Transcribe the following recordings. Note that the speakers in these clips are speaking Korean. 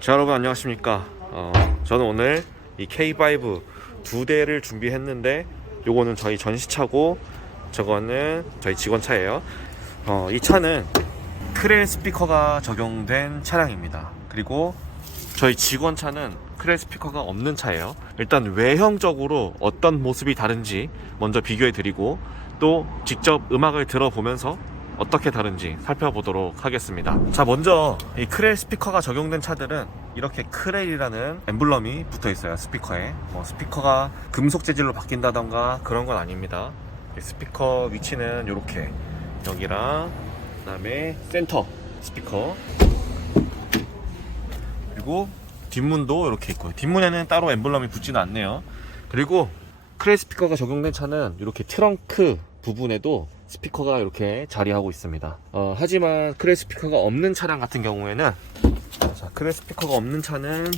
자 여러분 안녕하십니까? 어, 저는 오늘 이 K5 두 대를 준비했는데 요거는 저희 전시차고 저거는 저희 직원 차예요. 어, 이 차는 크레 스피커가 적용된 차량입니다. 그리고 저희 직원 차는 크레 스피커가 없는 차예요. 일단 외형적으로 어떤 모습이 다른지 먼저 비교해 드리고 또 직접 음악을 들어보면서 어떻게 다른지 살펴보도록 하겠습니다. 자, 먼저 이 크렐 스피커가 적용된 차들은 이렇게 크렐이라는 엠블럼이 붙어 있어요. 스피커에. 뭐 스피커가 금속 재질로 바뀐다던가 그런 건 아닙니다. 이 스피커 위치는 이렇게 여기랑 그 다음에 센터 스피커 그리고 뒷문도 이렇게 있고요. 뒷문에는 따로 엠블럼이 붙지는 않네요. 그리고 크렐 스피커가 적용된 차는 이렇게 트렁크 부분에도 스피커가 이렇게 자리하고 있습니다. 어, 하지만 크레 스피커가 없는 차량 같은 경우에는 자, 크레 스피커가 없는 차는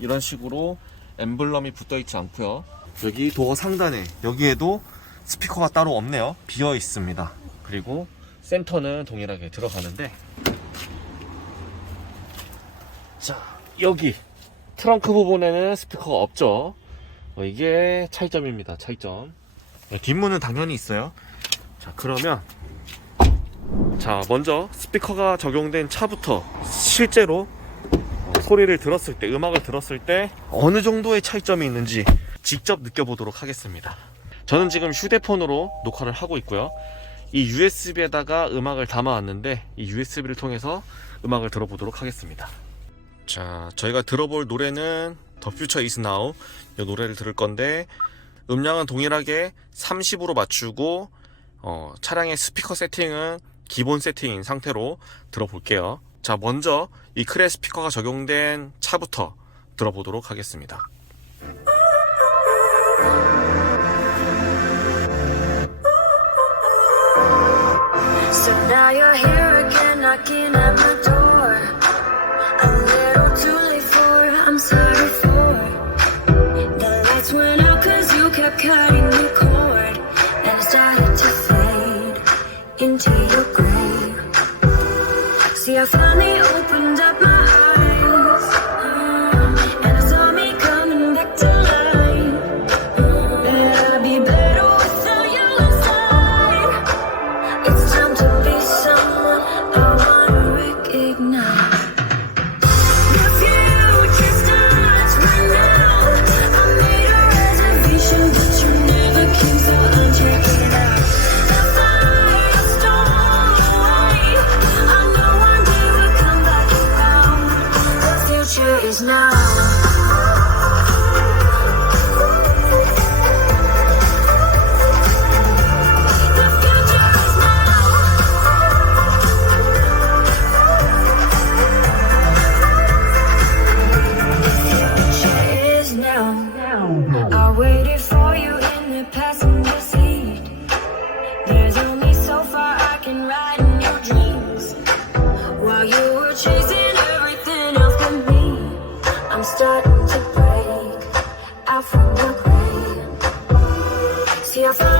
이런 식으로 엠블럼이 붙어 있지 않고요. 여기 도어 상단에 여기에도 스피커가 따로 없네요. 비어 있습니다. 그리고 센터는 동일하게 들어가는데 자 여기 트렁크 부분에는 스피커가 없죠. 어, 이게 차이점입니다. 차이점. 네, 뒷문은 당연히 있어요. 자, 그러면 자, 먼저 스피커가 적용된 차부터 실제로 어, 소리를 들었을 때, 음악을 들었을 때 어느 정도의 차이점이 있는지 직접 느껴보도록 하겠습니다. 저는 지금 휴대폰으로 녹화를 하고 있고요. 이 USB에다가 음악을 담아왔는데 이 USB를 통해서 음악을 들어보도록 하겠습니다. 자, 저희가 들어볼 노래는 The Future Is Now 이 노래를 들을 건데 음량은 동일하게 30으로 맞추고 어, 차량의 스피커 세팅은 기본 세팅인 상태로 들어볼게요. 자, 먼저 이 크레 스피커가 적용된 차부터 들어보도록 하겠습니다. Opened up my to break out from the grave. See, I finally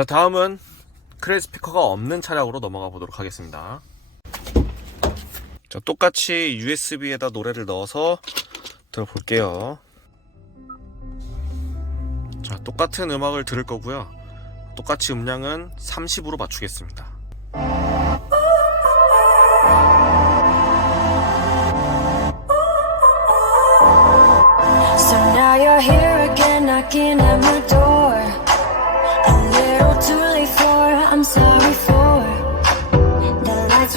자, 다음은 크레 스피커가 없는 차량으로 넘어가 보도록 하겠습니다. 자, 똑같이 USB에다 노래를 넣어서 들어볼게요. 자, 똑같은 음악을 들을 거고요. 똑같이 음량은 30으로 맞추겠습니다. So now you're here again, knocking at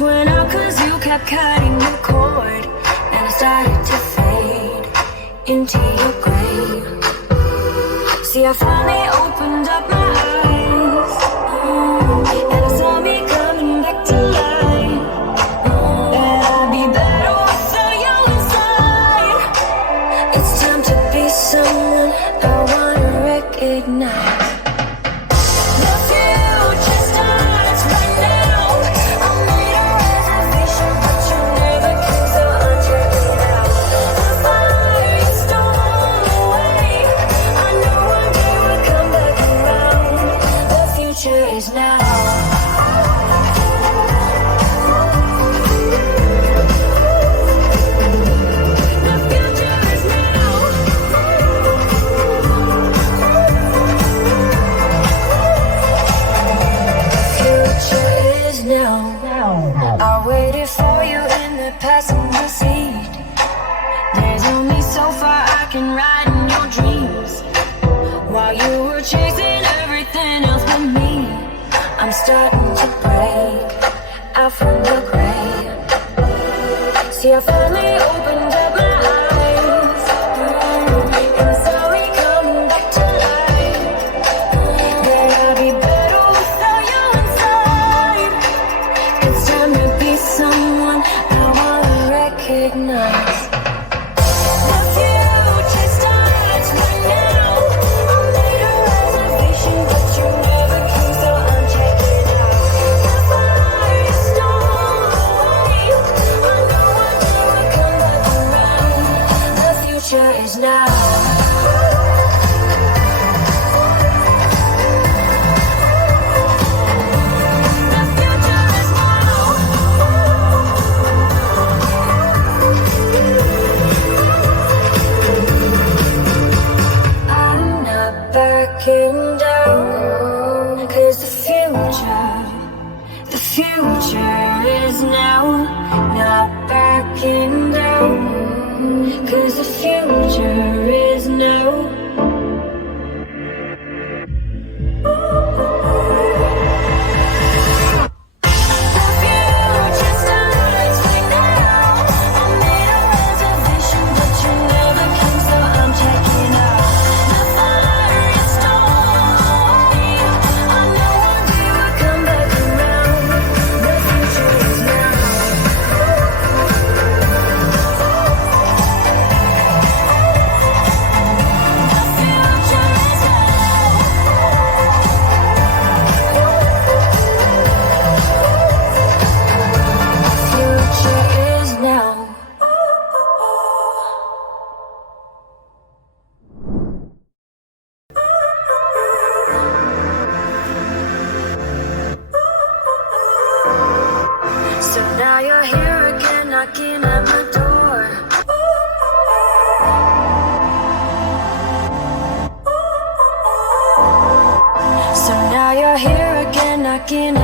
went out cause you kept cutting the cord. And I started to fade into your grave. See, I finally opened up my eyes. And I saw me coming back to life. And I'd be better without you inside. It's time to be someone I wanna recognize. Can ride in your dreams. While you were chasing everything else but me, I'm starting to break out from the grave. See, I finally backing down. Cause the future, the future is now. Not backing down. Cause the future is now. You're here again, knocking at my door. So now you're here again, knocking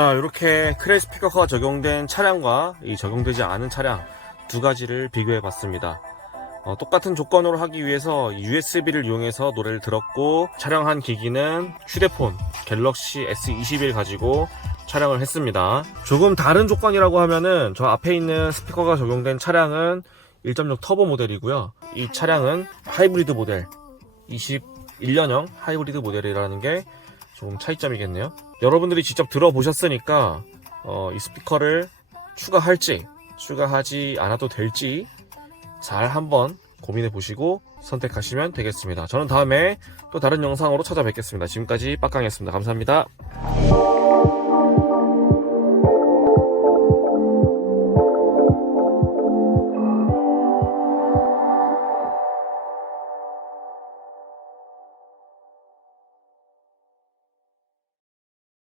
자, 이렇게 크레 스피커가 적용된 차량과 이 적용되지 않은 차량 두 가지를 비교해 봤습니다. 어, 똑같은 조건으로 하기 위해서 USB를 이용해서 노래를 들었고 촬영한 기기는 휴대폰 갤럭시 S21 가지고 촬영을 했습니다. 조금 다른 조건이라고 하면은 저 앞에 있는 스피커가 적용된 차량은 1.6 터보 모델이고요. 이 차량은 하이브리드 모델 21년형 하이브리드 모델이라는 게 조금 차이점이겠네요. 여러분들이 직접 들어보셨으니까 어, 이 스피커를 추가할지 추가하지 않아도 될지 잘 한번 고민해 보시고 선택하시면 되겠습니다. 저는 다음에 또 다른 영상으로 찾아뵙겠습니다. 지금까지 빡강이었습니다. 감사합니다.